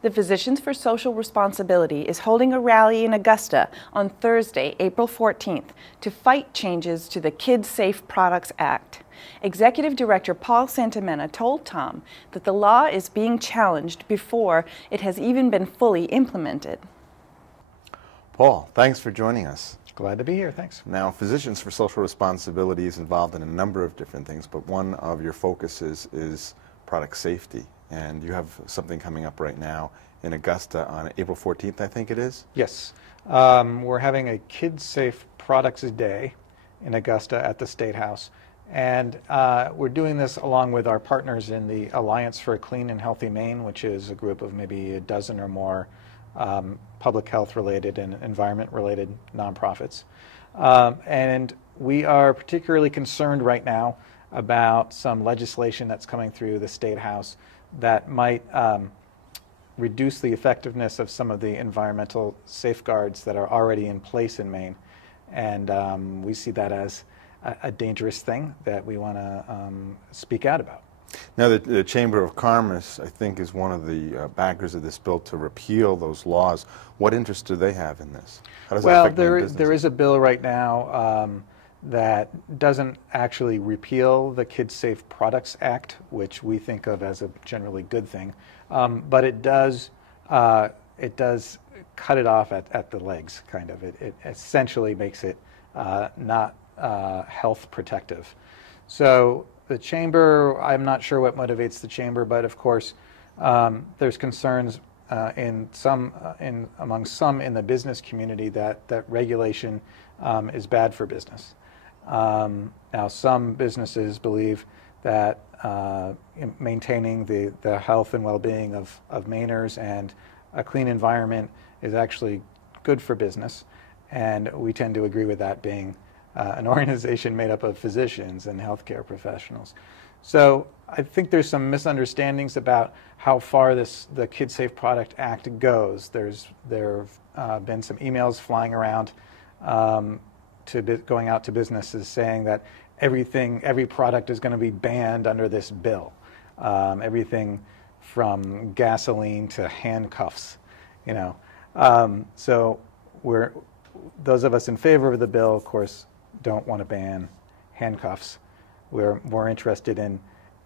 The Physicians for Social Responsibility is holding a rally in Augusta on Thursday, April 14th, to fight changes to the Kids Safe Products Act. Executive Director Paul Santamena told Tom that the law is being challenged before it has even been fully implemented. Paul, thanks for joining us. Glad to be here, thanks. Now, Physicians for Social Responsibility is involved in a number of different things, but one of your focuses is product safety. And you have something coming up right now in Augusta on April 14th, I think it is? Yes. We're having a Kids Safe Products Day in Augusta at the State House. And we're doing this along with our partners in the Alliance for a Clean and Healthy Maine, which is a group of maybe a dozen or more public health related and environment related nonprofits. And we are particularly concerned right now about some legislation that's coming through the State House that might reduce the effectiveness of some of the environmental safeguards that are already in place in Maine. And we see that as a dangerous thing that we want to speak out about. Now, the Chamber of Commerce, I think, is one of the backers of this bill to repeal those laws. What interest do they have in this? How does that affect there is a bill right now that doesn't actually repeal the Kids Safe Products Act, which we think of as a generally good thing, but it does cut it off at the legs, kind of. It essentially makes it not health protective. So the Chamber, I'm not sure what motivates the Chamber, but of course there's concerns among some in the business community that regulation is bad for business. Now, some businesses believe that maintaining the health and well-being of Mainers and a clean environment is actually good for business, and we tend to agree with that, being an organization made up of physicians and healthcare professionals. So I think there's some misunderstandings about how far the Kids Safe Product Act goes. There have been some emails flying around going out to businesses saying that every product is going to be banned under this bill. Everything from gasoline to handcuffs, you know. So those of us in favor of the bill, of course, don't want to ban handcuffs. We're more interested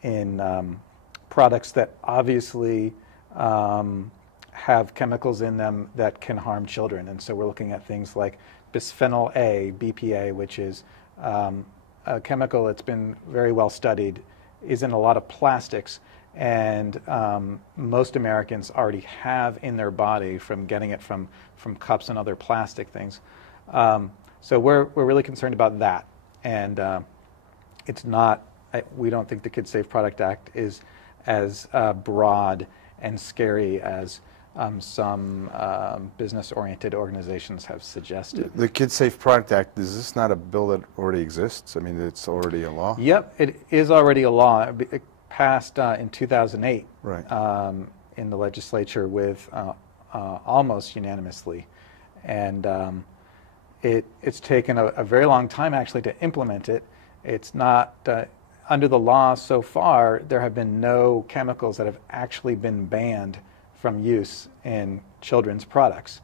in products that obviously have chemicals in them that can harm children. And so we're looking at things like bisphenol A, BPA, which is a chemical that's been very well studied, is in a lot of plastics, and most Americans already have in their body from getting it from cups and other plastic things. So we're really concerned about that, and it's not. We don't think the Kids Safe Product Act is as broad and scary as some business-oriented organizations have suggested. The Kids Safe Product Act, is this not a bill that already exists? I mean, it's already a law? Yep, it is already a law. It passed in 2008 right. In the legislature with almost unanimously. And it's taken a very long time, actually, to implement it. It's not, under the law so far, there have been no chemicals that have actually been banned from use in children's products.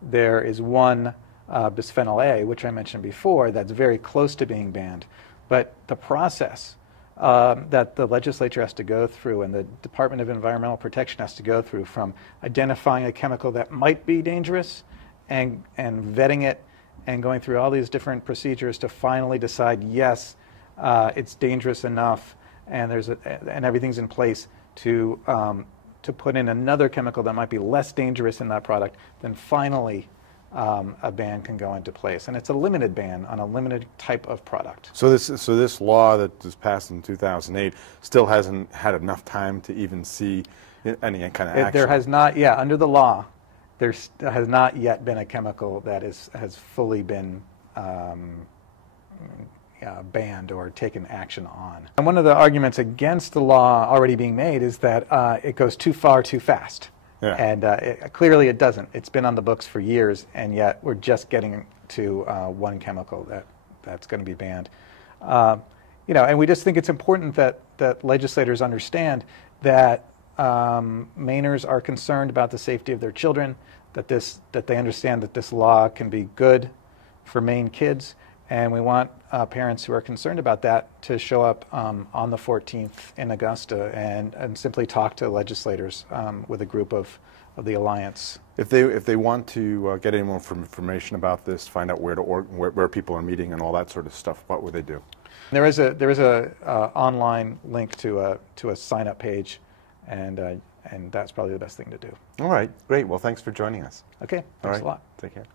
There is one, bisphenol A, which I mentioned before, that's very close to being banned. But the process that the legislature has to go through and the Department of Environmental Protection has to go through, from identifying a chemical that might be dangerous and vetting it and going through all these different procedures to finally decide, yes, it's dangerous enough, and and everything's in place to put in another chemical that might be less dangerous in that product, then finally a ban can go into place. And it's a limited ban on a limited type of product. So this law that was passed in 2008 still hasn't had enough time to even see any kind of action? There has not, yeah, under the law, there has not yet been a chemical that has fully been banned or taken action on. And one of the arguments against the law already being made is that it goes too far too fast. Yeah. And clearly it doesn't. It's been on the books for years, and yet we're just getting to one chemical that's going to be banned. And we just think it's important that legislators understand that Mainers are concerned about the safety of their children, that they understand that this law can be good for Maine kids, and we want parents who are concerned about that to show up on the 14th in Augusta and simply talk to legislators with a group of the Alliance. If they want to get any more information about this, find out where people are meeting and all that sort of stuff, what would they do? There is a online link to a sign up page, and that's probably the best thing to do. All right, great. Well, thanks for joining us. Okay, thanks a lot. Take care.